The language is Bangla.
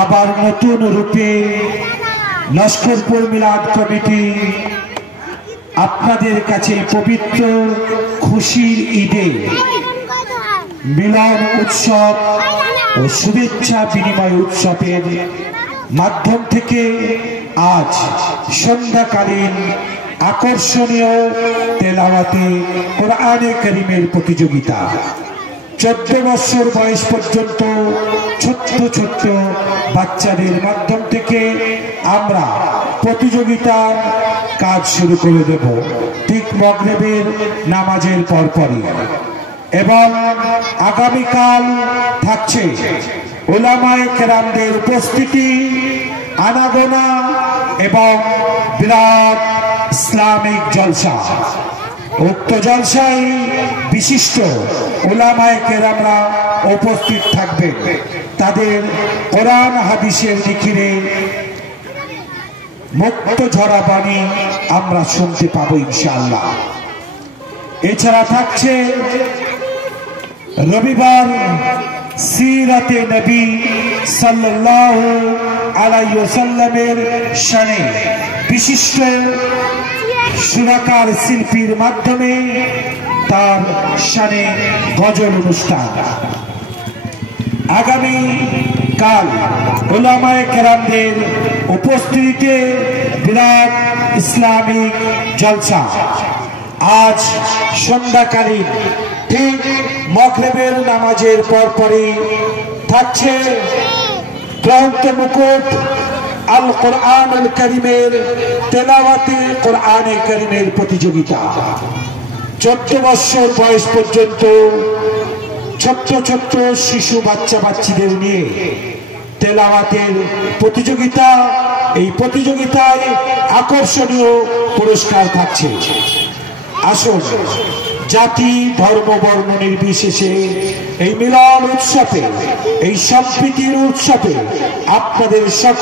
আবার নতুন রূপে লস্করপুর মিলাদ কমিটি আপনাদের কাছে পবিত্র খুশির ঈদে মিলন উৎসব ও শুভেচ্ছা বিনিময় উৎসবের মাধ্যম থেকে আজ সন্ধ্যাকালীন আকর্ষণীয় তেলাওয়াতে কোরআনে কারীমের প্রতিযোগিতা। 14 বছর বয়স পর্যন্ত ছোট্ট ছোট্ট বাচ্চাদের মাধ্যম থেকে আমরা প্রতিযোগিতার কাজ শুরু করে দেব ঠিক মাগরিবের নামাজের পরপরই। এবং আগামীকাল থাকছে উলামায়ে কেরামদের উপস্থিতি, আনাগোনা এবং বিরাট ইসলামিক জলসা। উক্ত জলসায় বিশিষ্ট উলামায়ে কেরামরা উপস্থিত থাকবেন। তাদের কোরআন হাদিসের জিকিরে মুক্ত ঝরা বাণী আমরা শুনতে পাবো ইনশাআল্লাহ। এছাড়া থাকছে রবিবার সিরাতে নবী সাল্লাল্লাহু আলাইহি ওয়াসাল্লামের শানে বিশিষ্ট সুরাকার শিল্পীর মাধ্যমে তার শানে গজল অনুষ্ঠান। আগামী কাল উলামায়ে কেরামদের উপস্থিতিতে বিরাট ইসলামিক জলসা। আজ সন্ধ্যাকালীন ঠিক মাগরিবের নামাজের পরপরই থাকছে গ্রন্থ মুকুট আল কোরআনুল কারীমের তেলাওয়াতে কোরআনে কারীমের প্রতিযোগিতা। 14 বছর বয়স পর্যন্ত ছোট্ট ছোট্ট শিশু বাচ্চাদের নিয়ে তেলাওয়াতের প্রতিযোগিতা। এই প্রতিযোগিতায় আকর্ষণীয় পুরস্কার থাকছে। আসুন জাতি ধর্ম বর্ণ নির্বিশেষে এই মিলন উৎসবে, এই সম্প্রীতির উৎসবে আপনাদের সকল